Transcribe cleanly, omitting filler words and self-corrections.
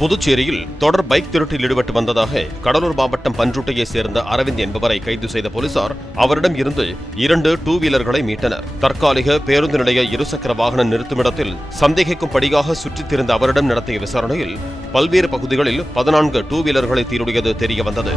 புதுச்சேரியில் தொடர் பைக் திருட்டில் ஈடுபட்டு வந்ததாக கடலூர் மாவட்டம் பன்ருட்டையை சேர்ந்த அரவிந்த் என்பவரை கைது செய்த போலீசார் அவரிடம் இருந்து 2 டூ-வீலர்களை மீட்டனர். தற்காலிக பேருந்து நிலைய இருசக்கர வாகன நிறுத்துமிடத்தில் சந்தேகிக்கும்படியாக சுற்றித் திரிந்த அவரிடம் நடத்திய விசாரணையில் பல்வேறு பகுதிகளில் 14 டூ-வீலர்களை திருடியது தெரியவந்தது.